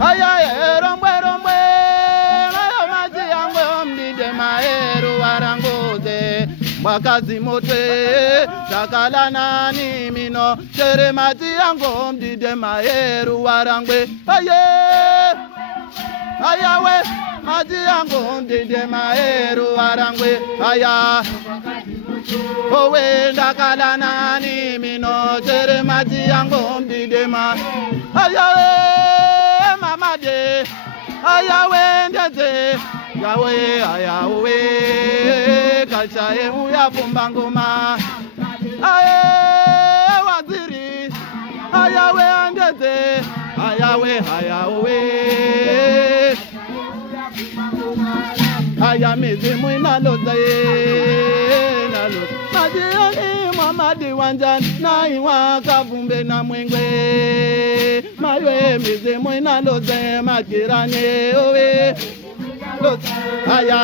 aya romwe romwe mayo maji yangu mdide maeru waranguze mwakazi mote takala nani mino chere maji yangu mdide maeru warangwe aya we maji yangu mdide maeru warangwe aya owe ndakala nani mino chere maji yangu mdide ma aya we mama de aya we ndete yawe aya we kalcha emu ya fumba ngoma aye waziri aya we ndete aya we aya mizimu inalozaye nalo majioni mamadi wanja na iwa kavumbe na mwengwe mawe mizimu inalozaye majirani owe aya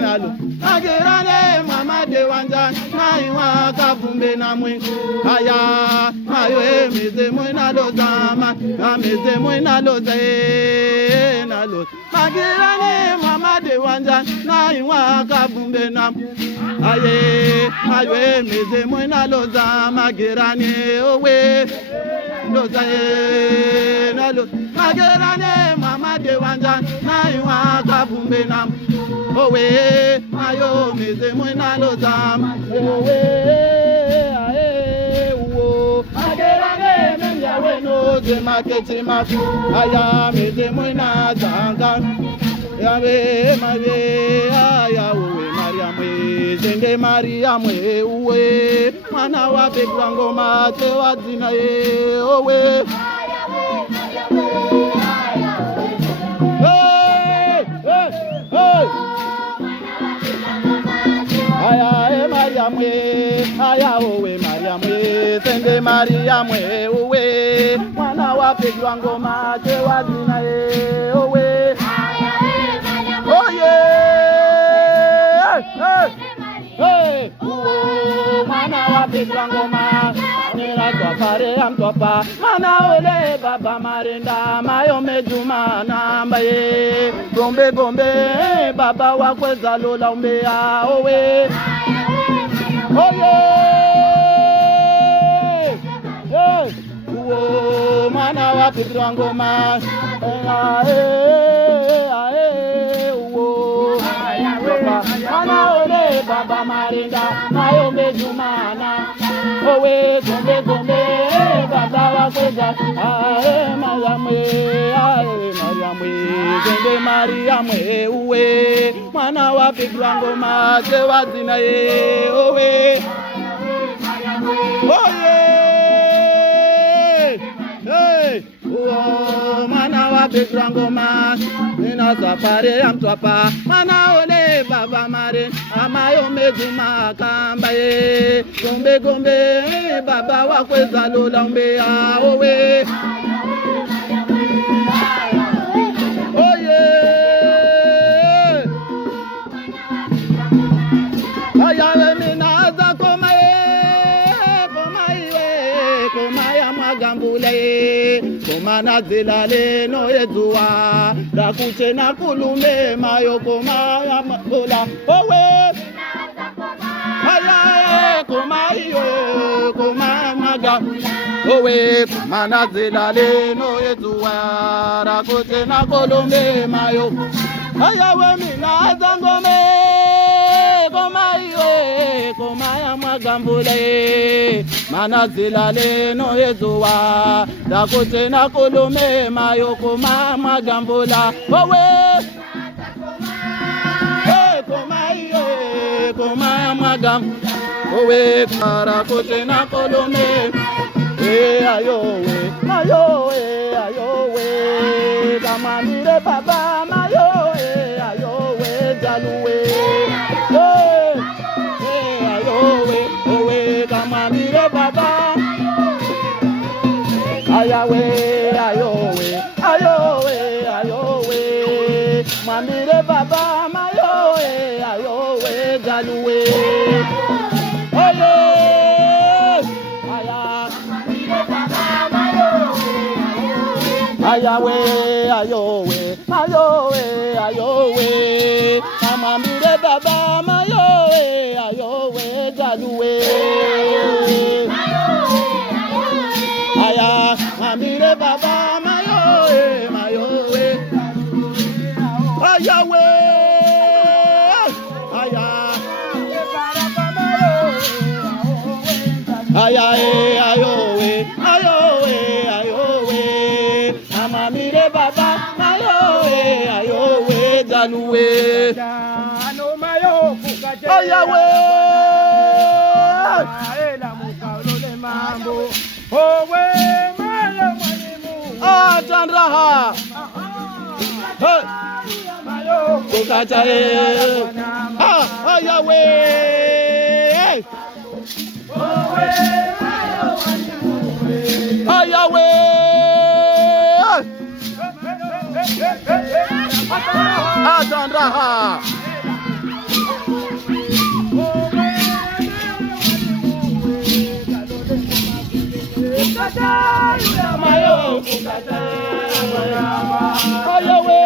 nalo majirani mamadi wanja na iwa kavumbe na mwengwe aya mawe mizimu inalozama mizimu inalozaye nalo majirani mamadi wanja na iwa kavumbe na aye mawe mizimu inaloza magirani owe lozaye nalo magirani mamadi wanja na iwa kavumbe na owe mayo mizimu inaloza owe aye uwo magirani menyawe noze maketi mafu aya mizimu inazanga yawe mawe aya uwe Mariamwe zende Mariamwe uwe mwana wa bebwa ngoma te wazina ye owe aya Mariamwe aya uwe Mariamwe zende Mariamwe uwe mwana wa bebwa ngoma te wazina ye owe mana wa bigwa ngoma nira twapare amtwapa mana ole baba marinda mayo mejuma na mbaye gombe gombe baba wakweza lola umbea owe mana wa bigwa ngoma mana ole baba marinda mayo mejumana owe gombe gombe baba wakweza Mariamwe gombe Mariamwe uwe mwana wa bigwa ngoma te wazina ye owe mana wa bigwa ngoma nina safari ya mtwapa mana ole baba mare amayo mejuma kamba ye gombe gombe baba wakweza lola umbea owe aya minaza komaya magambule komana zilale no yezua dakuche na kulume mayo komaya magola owe aya komaya magambule owe komana zilale no yezua dakuche na kulume mayo aya we minaza ngome komaya magambule mana zilale no yezuwa dakote na kulume mayo komaya magambula owe komaya magambula owe dakote na kulume ayowe kamamire baba mayowe ayowe jaluwe owe kamamire baba ayowe mamire baba mayowe jaluwe aya ayawe ayowe ayowe ayowe amambire baba mayowe ayowe jaluwe aya amambire baba mayowe mayowe ayawe aya ayae ayowe ayowe ayowe amamire baba ayowe ayowe jaluwe ayawe Chandraha kukachae ayawe ayawe Chandraha mayo ayawe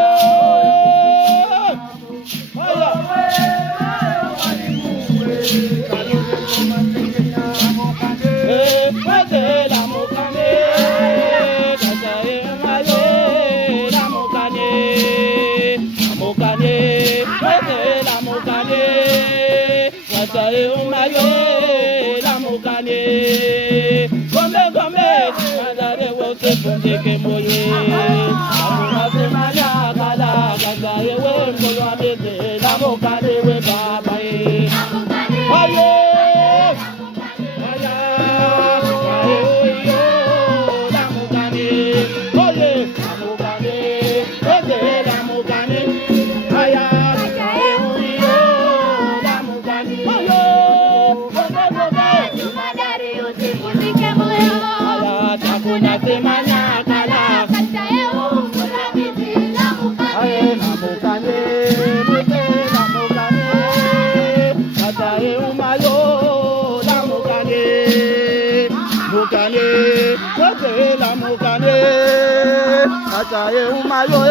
Achaye umayo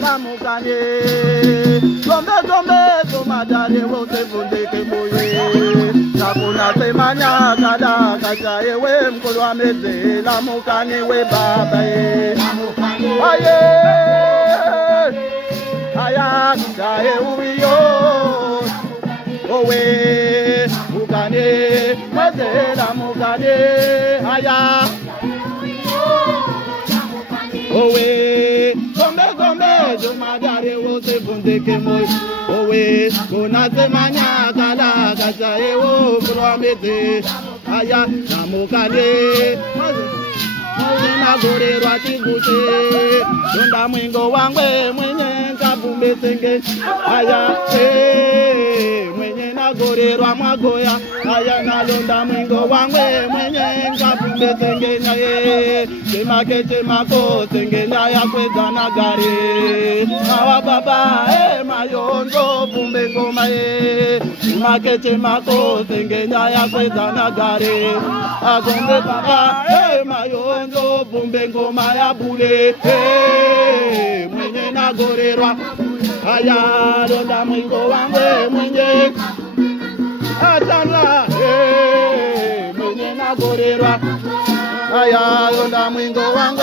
la mukane Gombe gombe tumadare wote vundeke moye Nakuna semanya kada kachaye we mkolo ameze la mukane we baba Aye aya kachaye uyo Owe mukane meze la mukane aya Owe, gombe gombe, jumadare wote vundeke moy. Owe, kona semanya kala kachae wo proamete. Aya namukane, mazina gore rwati gute. Donda mwingo wangwe mwenye kabumbe senge. Aya mwenye na gore rwa magoya. Aya nalonda mwingo wangwe mwenye kabumbe senge naye. Chemako sengenya ya kweza na gare Awa baba mayondo bumbe ngoma chemako sengenya ya kweza na gare Agombe baba mayondo bumbe ngoma ya bule Mwenye nagorerwa Aya donda mwingo wange mwenye Achanra mwenye nagorerwa Aya yonda mwingo wangu